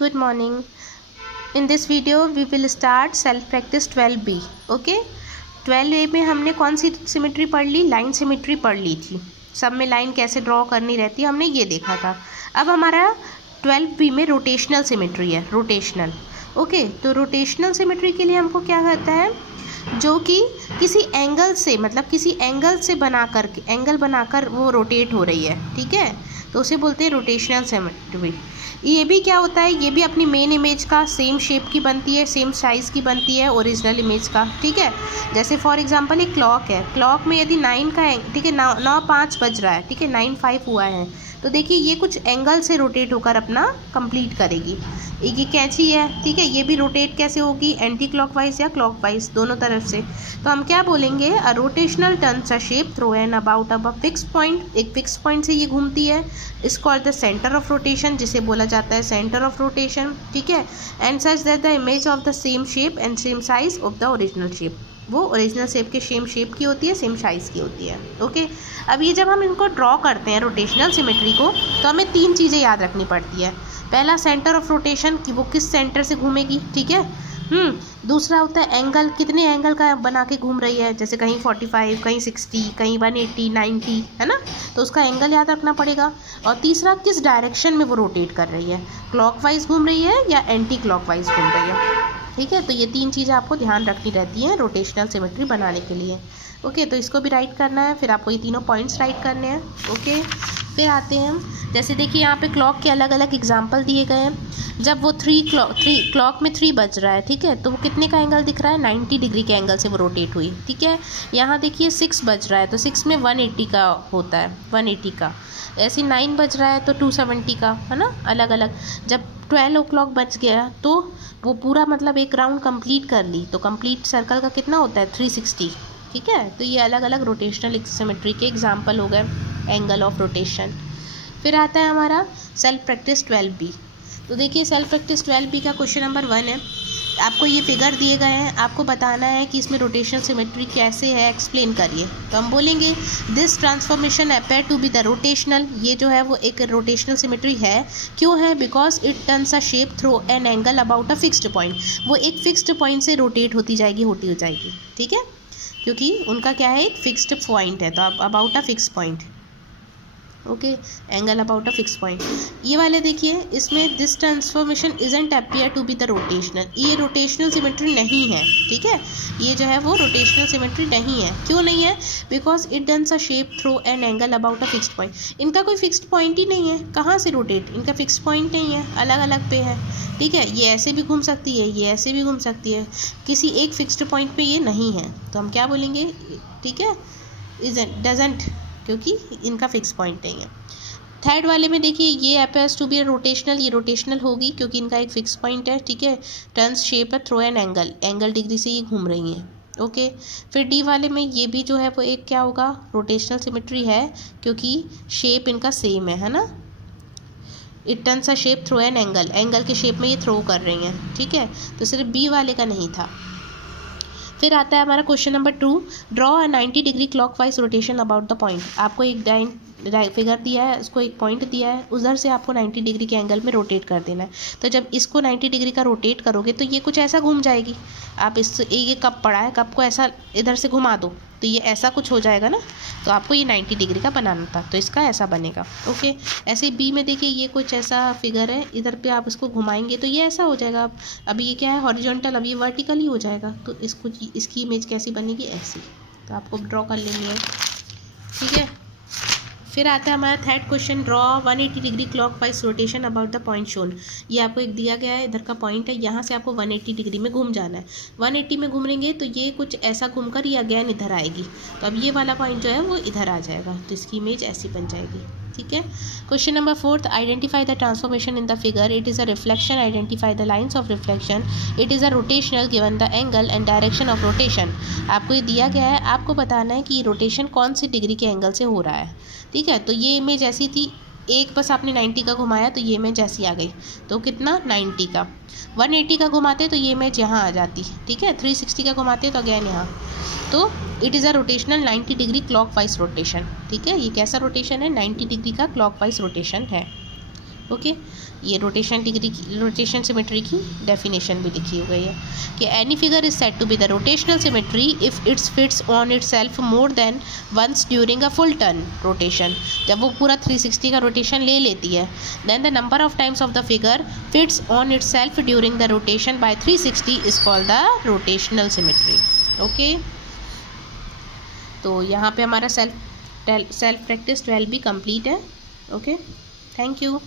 Good morning. In this video we will start self practice 12B. Okay 12A में हमने कौन सी symmetry पढ़ ली? Line symmetry पढ़ ली थी। सब में लाइन कैसे ड्रॉ करनी रहती है हमने ये देखा था। अब हमारा 12B में रोटेशनल सिमेट्री है, रोटेशनल। ओके तो रोटेशनल सिमेट्री के लिए हमको क्या कहता है, जो कि किसी एंगल से, मतलब किसी एंगल से एंगल बनाकर वो रोटेट हो रही है, ठीक है, तो उसे बोलते हैं रोटेशनल सिमेट्री। ये भी क्या होता है, ये भी अपनी मेन इमेज का सेम शेप की बनती है, सेम साइज़ की बनती है ओरिजिनल इमेज का, ठीक है। जैसे फॉर एग्जांपल एक क्लॉक है, क्लॉक में यदि 9 का, ठीक है, 9:05 बज रहा है, ठीक है, 9:05 हुआ है, तो देखिए ये कुछ एंगल से रोटेट होकर अपना कंप्लीट करेगी। ये कैंची है, ठीक है, ये भी रोटेट कैसे होगी, एंटी क्लॉकवाइज या क्लॉकवाइज, दोनों तरफ से। तो हम क्या बोलेंगे, a rotational turns a shape through an about a fix point, एक फिक्स पॉइंट से ये घूमती है, is called the centre of rotation, जिसे बोला जाता है सेंटर ऑफ रोटेशन, ठीक है। And such that the image of the same shape and same size of the original shape, वो ओरिजिनल शेप के सेम शेप की होती है, सेम साइज़ की होती है। ओके अब ये जब हम इनको ड्रॉ करते हैं रोटेशनल सिमेट्री को, तो हमें 3 चीज़ें याद रखनी पड़ती है। पहला सेंटर ऑफ रोटेशन, कि वो किस सेंटर से घूमेगी, ठीक है। दूसरा होता है एंगल, कितने एंगल का बना के घूम रही है, जैसे कहीं 45, कहीं 60, कहीं 180, 90, है ना, तो उसका एंगल याद रखना पड़ेगा। और तीसरा किस डायरेक्शन में वो रोटेट कर रही है, क्लॉकवाइज घूम रही है या एंटी क्लॉकवाइज घूम रही है, ठीक है। तो ये 3 चीज़ें आपको ध्यान रखनी रहती हैं रोटेशनल सिमेट्री बनाने के लिए। ओके तो इसको भी राइट करना है, फिर आपको ये तीनों पॉइंट्स राइट करने हैं। ओके फिर आते हैं हम, जैसे देखिए यहाँ पे क्लॉक के अलग अलग एग्जांपल दिए गए हैं। जब वो क्लॉक में 3 बज रहा है, ठीक है, तो वो कितने का एंगल दिख रहा है, 90 डिग्री के एंगल से वो रोटेट हुई, ठीक है। यहाँ देखिए 6 बज रहा है, तो 6 में 180 का होता है, 180 का। ऐसे 9 बज रहा है तो 270 का, है ना, अलग अलग। जब 12 o'clock बज गया तो वो पूरा मतलब एक राउंड कंप्लीट कर ली, तो कंप्लीट सर्कल का कितना होता है, 360, ठीक है। तो ये अलग अलग रोटेशनल सिमेट्री के एग्जांपल हो गए, एंगल ऑफ रोटेशन। फिर आता है हमारा सेल्फ प्रैक्टिस 12B। तो देखिए सेल्फ प्रैक्टिस 12B का क्वेश्चन नंबर 1 है। आपको ये फिगर दिए गए हैं, आपको बताना है कि इसमें रोटेशनल सिमेट्री कैसे है, एक्सप्लेन करिए। तो हम बोलेंगे this transformation appear to be the rotational, ये जो है वो एक रोटेशनल सिमेट्री है। क्यों है, because it turns a shape through an angle about a fixed point, वो एक फिक्स्ड पॉइंट से रोटेट होती जाएगी, ठीक है, क्योंकि उनका क्या है, एक फिक्स्ड पॉइंट है, तो about a fix point. Okay angle about a fix point. ये वाले देखिए, इसमें this transformation isn't appear to be the rotational, ये रोटेशनल सिमेट्री नहीं है, ठीक है, ये जो है वो रोटेशनल सिमेट्री नहीं है। क्यों नहीं है, because it turns a shape through an angle about a fixed point. इनका कोई फिक्स्ड पॉइंट ही नहीं है, कहाँ से रोटेट, इनका फिक्स पॉइंट नहीं है, अलग अलग पे है, ठीक है। ये ऐसे भी घूम सकती है, ये ऐसे भी घूम सकती है, किसी एक फिक्स्ड पॉइंट पे ये नहीं है, तो हम क्या बोलेंगे, ठीक है, इजंट, डजंट, क्योंकि इनका फिक्स पॉइंट नहीं है। थर्ड वाले में देखिए ये अपीयर्स टू बी रोटेशनल, ये रोटेशनल होगी क्योंकि इनका एक फिक्स पॉइंट है, ठीक है, टर्न्स शेप है थ्रू एन एंगल डिग्री से ये घूम रही हैं। ओके फिर डी वाले में ये भी जो है वो एक क्या होगा, रोटेशनल सिमेट्री है, क्योंकि शेप इनका सेम है ना, it turns a shape through an angle के शेप में ये थ्रो कर रही हैं, ठीक है। तो सिर्फ बी वाले का नहीं था। फिर आता है हमारा question number 2, draw a 90 degree clockwise rotation about the point. आपको एक फिगर दिया है, उसको एक पॉइंट दिया है, उधर से आपको 90 डिग्री के एंगल में रोटेट कर देना है। तो जब इसको 90 डिग्री का रोटेट करोगे तो ये कुछ ऐसा घूम जाएगी। आप ये कप पड़ा है, कप को ऐसा इधर से घुमा दो तो ये ऐसा कुछ हो जाएगा ना, तो आपको ये 90 डिग्री का बनाना था, तो इसका ऐसा बनेगा। ओके ऐसे बी में देखिए ये कुछ ऐसा फिगर है, इधर पे आप इसको घुमाएंगे तो ये ऐसा हो जाएगा। अब ये क्या है, हॉरिजॉन्टल, अब ये वर्टिकल ही हो जाएगा, तो इसकी इमेज कैसी बनेगी, ऐसी। तो आपको ड्रॉ कर लेनी है, ठीक है। फिर आता है हमारा third question, draw 180 degree clockwise rotation about the point shown. ये आपको एक दिया गया है, इधर का पॉइंट है, यहाँ से आपको 180 डिग्री में घूम जाना है। 180 में घूमेंगे तो ये कुछ ऐसा घूमकर ये अगेन इधर आएगी, तो अब ये वाला पॉइंट जो है वो इधर आ जाएगा, तो इसकी इमेज ऐसी बन जाएगी, ठीक है। Question number 4, identify the transformation in the figure, it is a reflection, identify the lines of reflection, it is a rotational, given the angle and direction of rotation. आपको ये दिया गया है, आपको बताना है कि रोटेशन कौन सी डिग्री के एंगल से हो रहा है, ठीक है। तो ये इमेज ऐसी थी, एक बस आपने 90 का घुमाया तो ये इमेज ऐसी आ गई, तो कितना 90 का, 180 का घुमाते तो ये इमेज यहाँ आ जाती, ठीक है, 360 का घुमाते तो अगेन यहाँ। तो it is a rotational 90 degree clockwise rotation, ठीक है। ये कैसा रोटेशन है, 90 डिग्री का क्लॉकवाइज रोटेशन है। ओके, ये रोटेशन सिमेट्री की डेफिनेशन भी लिखी हुई है कि any figure is said to be the rotational symmetry if it's fits on itself more than once during a full turn rotation. जब वो पूरा 360 का रोटेशन ले लेती है, then the number of times of the figure fits on itself during the rotation bye 360 is called the rotational symmetry. Okay, तो यहाँ पे हमारा सेल्फ प्रैक्टिस 12 भी कंप्लीट है। Okay, thank you.